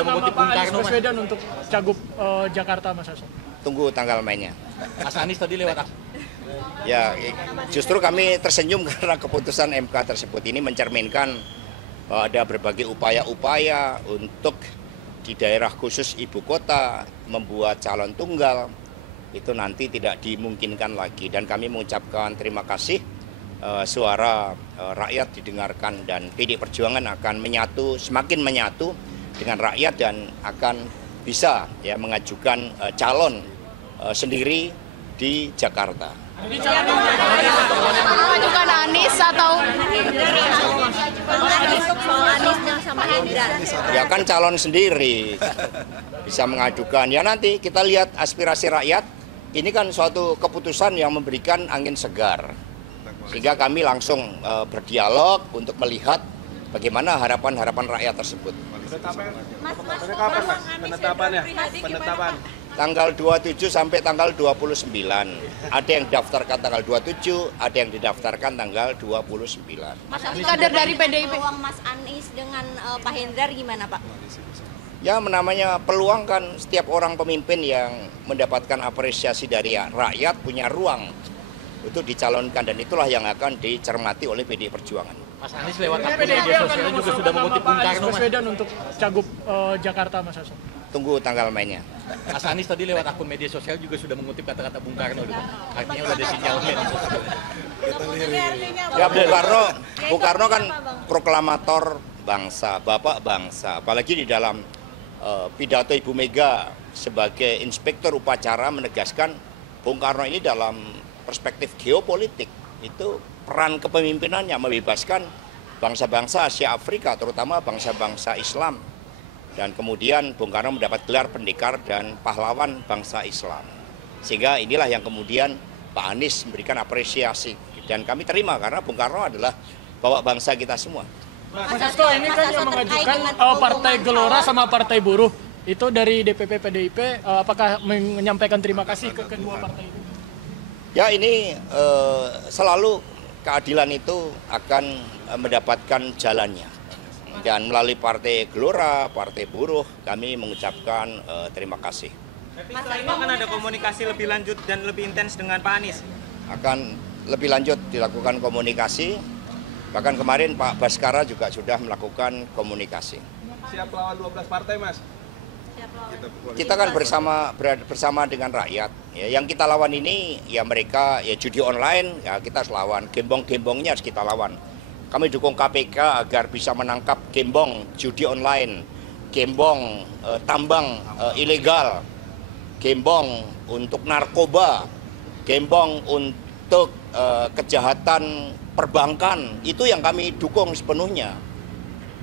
sudah mengutip Bung Karno, Mas. Baswedan untuk Cagup Jakarta, Mas Hasto. Tunggu tanggal mainnya. Mas Anies tadi lewat Ya, justru kami tersenyum karena keputusan MK tersebut ini mencerminkan bahwa ada berbagai upaya-upaya untuk di daerah khusus ibu kota membuat calon tunggal itu nanti tidak dimungkinkan lagi, dan kami mengucapkan terima kasih suara rakyat didengarkan dan PD Perjuangan akan menyatu, semakin menyatu dengan rakyat dan akan bisa ya mengajukan calon sendiri di Jakarta. Mengajukan Anies atau sama Hendra? Ya kan calon sendiri bisa mengajukan. Ya nanti kita lihat aspirasi rakyat. Ini kan suatu keputusan yang memberikan angin segar. Sehingga kami langsung berdialog untuk melihat bagaimana harapan-harapan rakyat tersebut. Penetapan Tanggal 27 sampai tanggal 29. Ada yang daftarkan tanggal 27, ada yang didaftarkan tanggal 29. Mas Anies kader dari PDIP. Peluang Mas Anies dengan Pak Hendra gimana, Pak? Ya namanya peluang kan setiap orang pemimpin yang mendapatkan apresiasi dari rakyat punya ruang untuk dicalonkan, dan itulah yang akan dicermati oleh PD Perjuangan. Mas Anies lewat akun media sosial juga sudah mengutip Bung Karno, Mas. Baswedan untuk Cagup Jakarta, Mas Hasto. Tunggu tanggal mainnya. Mas Anies tadi lewat akun media sosial juga sudah mengutip kata-kata Bung Karno. Artinya udah ada sinyalnya. Ya Bung Karno kan proklamator bangsa, bapak bangsa. Apalagi di dalam pidato Ibu Mega sebagai inspektur upacara menegaskan Bung Karno ini dalam perspektif geopolitik itu peran kepemimpinannya membebaskan bangsa-bangsa Asia Afrika, terutama bangsa-bangsa Islam. Dan kemudian Bung Karno mendapat gelar pendekar dan pahlawan bangsa Islam. Sehingga inilah yang kemudian Pak Anies memberikan apresiasi. Dan kami terima karena Bung Karno adalah bapak bangsa kita semua. Mas Hasto, ini kan yang mengajukan Partai Gelora sama Partai Buruh. Itu dari DPP PDIP, apakah menyampaikan terima kasih ke kedua partai itu? Ya ini selalu keadilan itu akan mendapatkan jalannya. Dan melalui Partai Gelora, Partai Buruh, kami mengucapkan terima kasih. Setelah ini akan ada komunikasi lebih lanjut dan lebih intens dengan Pak Anies? Akan lebih lanjut dilakukan komunikasi, bahkan kemarin Pak Baskara juga sudah melakukan komunikasi. Siap lawan 12 partai, Mas? Kita kan bersama dengan rakyat. Ya, yang kita lawan ini ya mereka ya judi online, ya kita harus lawan. Gembong-gembongnya harus kita lawan. Kami dukung KPK agar bisa menangkap gembong judi online, gembong tambang ilegal, gembong untuk narkoba, gembong untuk kejahatan perbankan. Itu yang kami dukung sepenuhnya.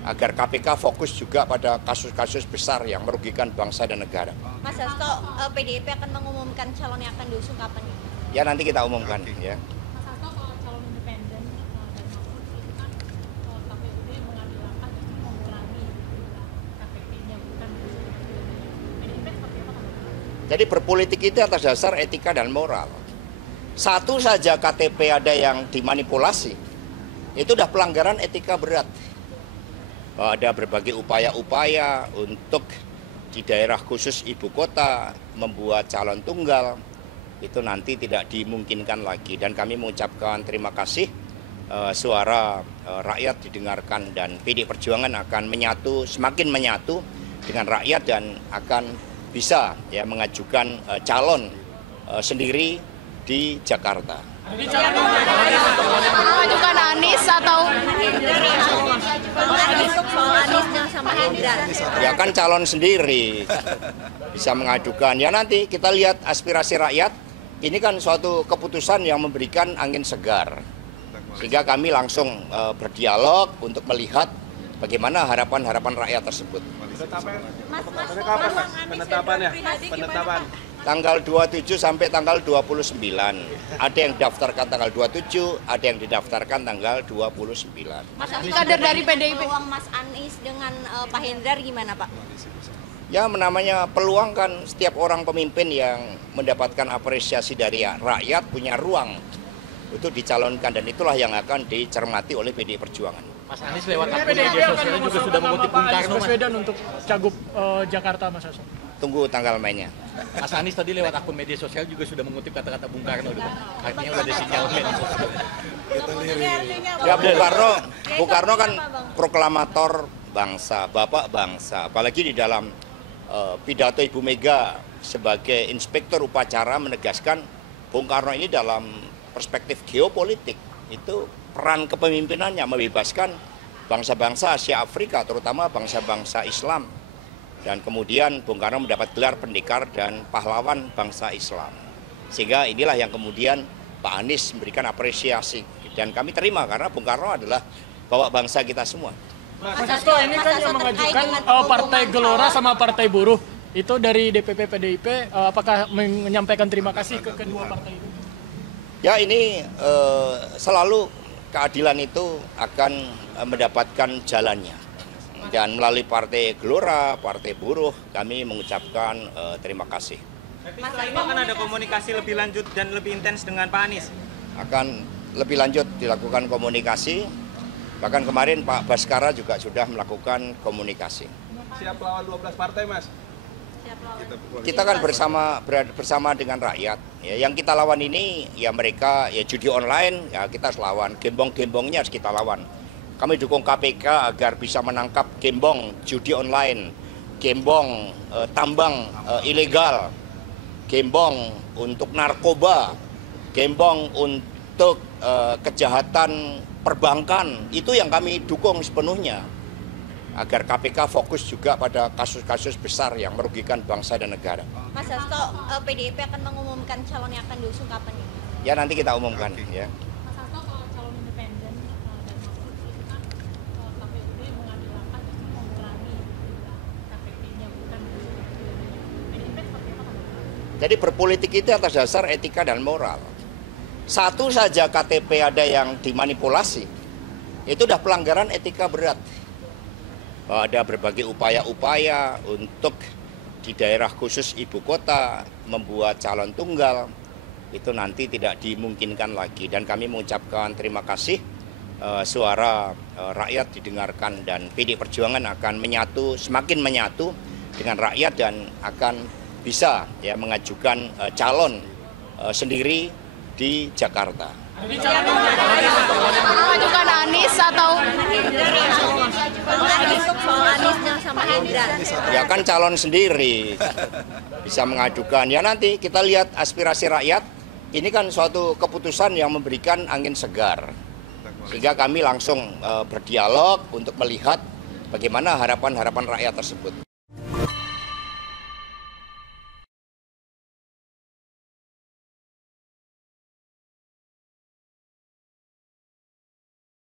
Agar KPK fokus juga pada kasus-kasus besar yang merugikan bangsa dan negara. Mas Hasto, PDIP akan mengumumkan calon yang akan diusung kapan ya? Ya nanti kita umumkan ya. Mas Hasto, soal calon independen dari Mahfud itu kan KPUD mengambil langkah dengan mengurangi KPP-nya, bukan PDIP seperti apa? Jadi berpolitik itu atas dasar etika dan moral. Satu saja KTP ada yang dimanipulasi, itu udah pelanggaran etika berat. Ada berbagai upaya-upaya untuk di daerah khusus ibu kota membuat calon tunggal itu nanti tidak dimungkinkan lagi, dan kami mengucapkan terima kasih suara rakyat didengarkan dan PD Perjuangan akan menyatu, semakin menyatu dengan rakyat dan akan bisa ya mengajukan calon sendiri di Jakarta. Mengajukan Anies atau Anies sama Hendra? Ya kan calon sendiri bisa mengajukan. Ya nanti kita lihat aspirasi rakyat. Ini kan suatu keputusan yang memberikan angin segar. Sehingga kami langsung berdialog untuk melihat bagaimana harapan-harapan rakyat tersebut. Penetapan Tanggal 27 sampai tanggal 29. Ada yang daftarkan tanggal 27, ada yang didaftarkan tanggal 29. Mas Anies kader dari PDIP. Peluang Mas Anies dengan Pak Hendra gimana, Pak? Ya namanya peluang kan setiap orang pemimpin yang mendapatkan apresiasi dari rakyat punya ruang untuk dicalonkan, dan itulah yang akan dicermati oleh PD Perjuangan. Mas Anies lewat akun PDIP media akan sosial juga mengusung sudah nama mengutip Pak Bung Anies Karno, Mas. Baswedan untuk Cagup Jakarta, Mas Hasto. Tunggu tanggal mainnya. Mas Anies tadi lewat akun media sosial juga sudah mengutip kata-kata Bung Karno. Artinya udah ada sinyal. Ya Bung Karno kan proklamator bangsa, bapak bangsa. Apalagi di dalam pidato Ibu Mega sebagai inspektur upacara menegaskan Bung Karno ini dalam perspektif geopolitik itu peran kepemimpinannya membebaskan bangsa-bangsa Asia Afrika, terutama bangsa-bangsa Islam. Dan kemudian Bung Karno mendapat gelar pendekar dan pahlawan bangsa Islam. Sehingga inilah yang kemudian Pak Anies memberikan apresiasi. Dan kami terima karena Bung Karno adalah bapak bangsa kita semua. Mas Hasto, ini kan yang mengajukan Partai Gelora sama Partai Buruh itu dari DPP PDIP, apakah menyampaikan terima kasih ke kedua partai itu? Ya ini selalu keadilan itu akan mendapatkan jalannya. Dan melalui Partai Gelora, Partai Buruh, kami mengucapkan terima kasih. Setelah ini akan ada komunikasi lebih lanjut dan lebih intens dengan Pak Anies. Akan lebih lanjut dilakukan komunikasi. Bahkan kemarin Pak Baskara juga sudah melakukan komunikasi. Siap lawan 12 partai, Mas? Kita kan bersama dengan rakyat. Ya, yang kita lawan ini ya mereka ya judi online ya kita harus lawan. Gembong-gembongnya harus kita lawan. Kami dukung KPK agar bisa menangkap gembong judi online, gembong tambang ilegal, gembong untuk narkoba, gembong untuk kejahatan perbankan. Itu yang kami dukung sepenuhnya. Agar KPK fokus juga pada kasus-kasus besar yang merugikan bangsa dan negara. Mas Hasto, PDIP akan mengumumkan calon yang akan diusung kapan ya? Ya nanti kita umumkan ya. Mas Hasto, kalau calon independen dan Mahfud itu kan KPUD mengambil langkah dengan mengurangi KPP-nya bukan PDIP seperti apa? Jadi berpolitik itu atas dasar etika dan moral. Satu saja KTP ada yang dimanipulasi, itu udah pelanggaran etika berat. Ada berbagai upaya-upaya untuk di daerah khusus ibu kota membuat calon tunggal, itu nanti tidak dimungkinkan lagi. Dan kami mengucapkan terima kasih suara rakyat didengarkan dan PD Perjuangan akan semakin menyatu dengan rakyat dan akan bisa ya mengajukan calon sendiri di Jakarta. Mengajukan Anies atau Anies sama Hendra? Ya kan calon sendiri bisa mengajukan. Ya nanti kita lihat aspirasi rakyat. Ini kan suatu keputusan yang memberikan angin segar. Sehingga kami langsung berdialog untuk melihat bagaimana harapan-harapan rakyat tersebut.